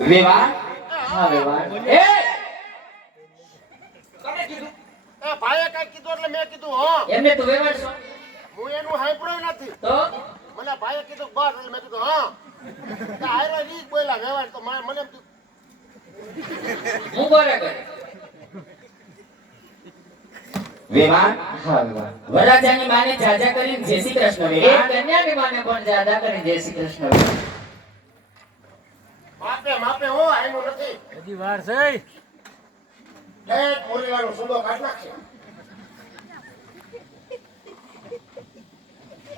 વિવાહ હા વિવાહ એ કોને કીધું એ ભાઈએ કઈ કીધું એટલે મેં કીધું હા એમને તો વેવાડ છો હું એનું સાંભળ્યું નથી તો મને ભાઈએ કીધું બસ એટલે મેં કીધું હા તો આયરો ઈ બોલ્યા વેવાડ તો મને એમ થયું હું બોલે કરે વિવાહ હા વિવાહ વરરાજાની માને જાજા કરીને જય શ્રી કૃષ્ણ વિવાહ એ કન્યાની માને પણ જાજા કરીને જય શ્રી કૃષ્ણ માપે માપે હો આયનું નથી હજી વાર છે એ મોરીલાનો સુડો કાઢ નાખશે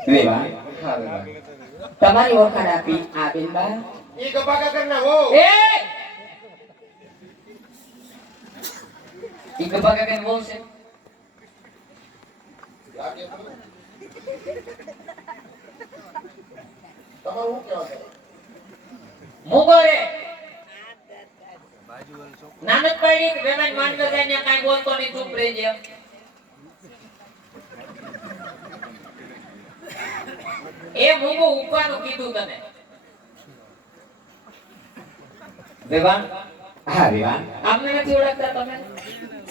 વિવાહ હા વિવાહ તમારી ઓળખાણ આપી આ બિંબા ઈ ગબાગા કરને હો એ ઈ ગબાગા કેમ બોલશે તમારું શું કહેવા છે મુગોરે નાનક પડી વેમાન માનવ જાય કાઈ બોલતો નહીં ચૂપ રહી જાય એ મુગો ઉપવાનું કીધું તને વેવાન હા વેવાન આમને નથી ઓળખતા તમે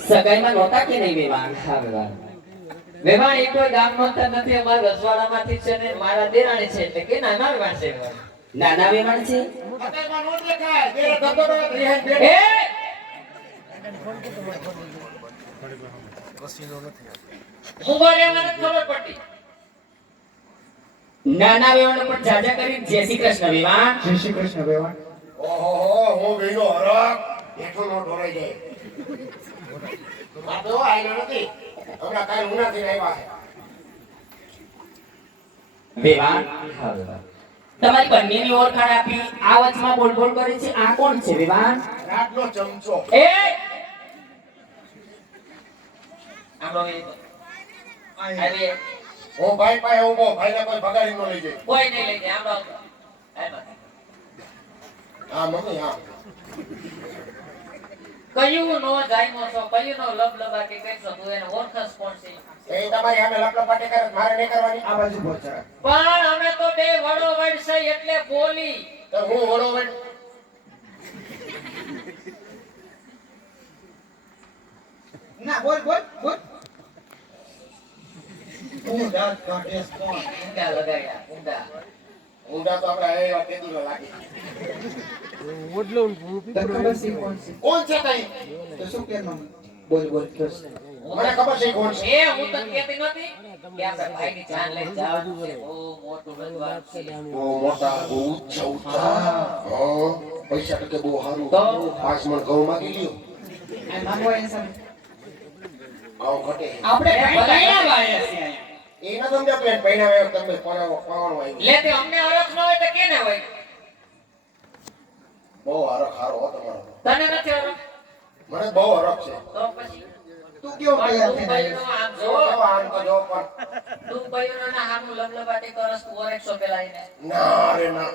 સગાઈમાં નહોતા કે નહીં વેવાન હા વેવાન વેવાન એક કોઈ ગામ નહોતા નથી અમારા રસવાડામાંથી છે ને મારા દેરાણી છે એટલે કે નાના વેવાન છે વેવાન નાના વેવાન છે પટેલમાં નોટ લખાય તેરે ધંધો રિહાઈ દે એ મુગોરે મને ખબર પડી નાના વેવાન પણ જાજા કરી જય શ્રી કૃષ્ણ વેવાન જય શ્રી કૃષ્ણ વેવાણ. ઓહો હું બેનો હરક બેઠો નો ઢોરાઈ જાય માપે હો આયનો નથી હમણાં કાલ ઉનાથી આવ્યા છે વેવાન હા વેવાન તમારી બંનેની ઓળખાણ આપી આ વચમાં બોલ બોલ કરે છે આ કોણ છે વેવાન રાતનો ચમચો એ આપણો આવી હું ભાઈ પાસે ઉભો ભાઈને કોઈ ભગાડી નો લઈ જાય કોઈ નહીં લઈ જાય આપણો હા મમ્મી હા કયું નો જાયમો છો કયું નો લબ લબાટી કરશો તું એને ઓળખસ કોણ છે એ તમારી સામે લપલપાટી કરે મારે નહીં કરવાની આ બાજુ પહોંચા. પણ અમે તો બે વડો વડ છે એટલે બોલી તો હું વડો વડ ના બોલ બોલ બોલ. ઊંડા કાઢેસ કોણ? ઊંડા લગાડ્યા ઊંડા ઊંડા તો આપણે એ વાત કીધું લાગે ઓડલો તને ખબર છે કોણ છે? કોણ છે તઈ તો શું કે નામ? બોલ બોલ કૃષ્ણ. મને ખબર છે કોણ છે. એ હું તને કહેતી નહોતી કે આપણે ભાઈની જાન લઈને જવાનું છે. બહુ મોટું રજવાડું છે. બહુ મોટા, બહુ ઊંચા. હા, પૈસા ટકે બહુ સારું. તો? 5 મણ ઘઉં માંગી લ્યો. આ માંગો એ સર. ઘઉં ઘટે. આપણે બનાવ્યા છે અહીંયા. એ ન સમજ્યા પેન પહેરાવે તમે પાવાનો આવી. લે તે અમને અરખ ન હોય તો કેને હોય? બહુ હરખ હારો હો તમારો. તને નથી અરખ? મને બહુ હરખ છે. તો પછી તું કેવો પણ તૈયાર તું થઈને ભાઈનો આવ્યો? આમ જો જો આમ તો જો પણ તું ભાઈનો ના હામું લબલબાટી કરસ તું ઓરેક્સો પેલાઈને. ના રે ના.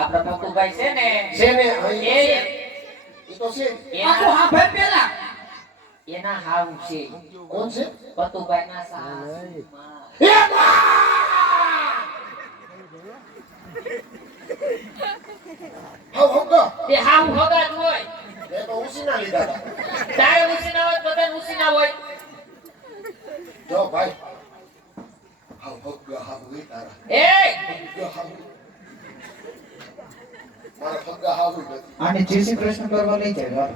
આપણા પપ્પુભાઈ છે ને છે ને અહીં એ ઈ તો છે. આખું હા ભાઈ પેલા. એના હાવ છે કોણ છે? પતુભાઈ ના સાસુ એ બા! હાવ હક્કા. એ હાવ હગા જ હોય. એ તો ઉસીના લીધા હતા. તારે ઉસી ના હોય બધાને ઉસી ના હોય. જો ભાઈ હાવ હક્કા હાવ હોય તારા. એ હક્કા હાવ. મારા હક્કા હાવ નથી. આને જય શ્રી કૃષ્ણ કરવા લઈ જાય ઘર.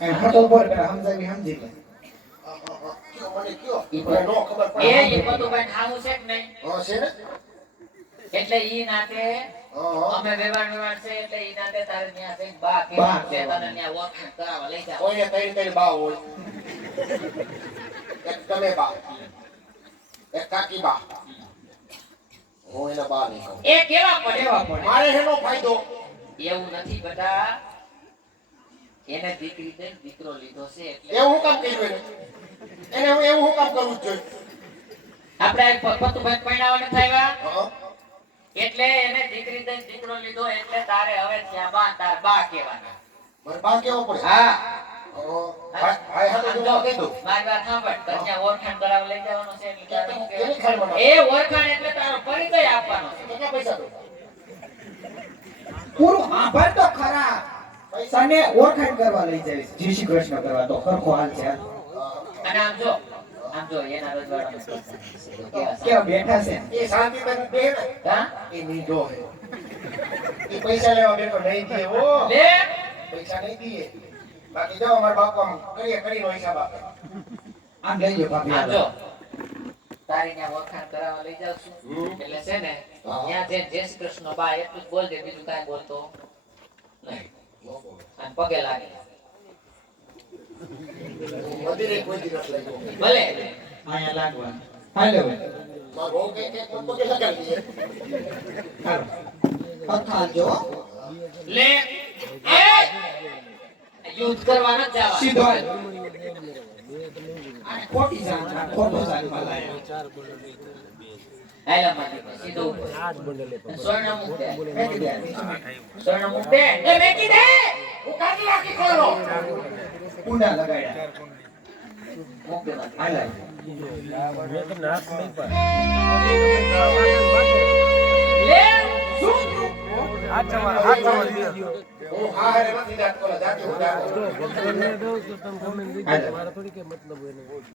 એ ફટો બોલ કરે સમજી લે. કયો મને કયો. ઈ મને નો ખબર એ પડે. પતુભાઈ હાવ છે કે નહીં? હા છે ને. એટલે ઈ નાતે હા અમે વ્યવહાર છે એટલે ઈ નાતે તારે ત્યાં છે બા કે બા. છે તને ત્યાં ઓળખાણ કરાવવા લઈ જાવ. કોઈને તઈ બા હોય. એક તમે બા. એક કાકી બા. હું એના બા નહીં કહું. એ કેવા પડે મારે એનો ફાયદો. એવું નથી બેટા એને દીકરી દઈ દીકરો લીધો છે એટલે એવું હું કામ કર્યું એને? એને હું એવું હું કામ કરવું જ જોઈએ. આપણે પતુભાઈ પરણાવવાને થયા હા. એટલે એને દીકરી દઈ દીકરો લીધો એટલે તારે હવે ત્યાં બા તાર બા કહેવાના. મારે બા કેવો પડે. હા ભાઈ હાથે જો હું કહી દઉં. મારી વાત સાંભળ કન્યા ઓળખાણ કરાવવા લઈ જવાનો છે એટલે તારે શું કેની કહેવાનું? ખાડમાં એ ઓળખાણ એટલે તારો પરિચય આપવાનો છે. કેટલા પૈસા દો? પૂરું આભાર તો ખરા. પૈસા તને ઓળખાણ કરવા લઈ જાય જય શ્રી કૃષ્ણ કરવા તો ખરખો હાલ છે. અને આમ જો એના રજવાડામાં કેવા છે? કેવા બેઠા છે. એ શાંતિ તને દે ને. હા? એ નીંદો હે. એ પૈસા લેવા બેઠો નહીં દે હો. લે પૈસા નહીં દે. બાકી જો અમારા બાપુ આમ કરીને હિસાબ આપે. આમ લઈ લો ભાભી આમ હાલો. જો તારી ત્યાં વખાણ કરાવવા લઈ જાઉં છું એટલે છે ને હા. ત્યાં જે જય શ્રી કૃષ્ણ બા એટલું જ બોલજે બીજું કાંઈ બોલતો નહીં. અને પગે લાગે મંદિરે કોઈ દી નથી લાગ્યો. ભલે અહીંયા લાગવાનું. હાલો હવે. મારો બહુ કે મને પગે લગાડી દે. હાલો. પગ હાલજો. લે એ યુદ્ધ કરવા ન જવા સીધો હાલ. આ ખોટી જાન છે, આ ખોટો જાનમાં લાયા. હાલા મારી સીધો ઉપર સ્વર્ણ મુક દે મેકી દે. સ્વર્ણ મુક દે એ મેકી દે હું કાઢી નાખી કોઈનો. કુંડા લગાડ્યા. મુક દે હાલ. લે હું હારે નથી જાતો. જાતી હું જાતો. હાલ.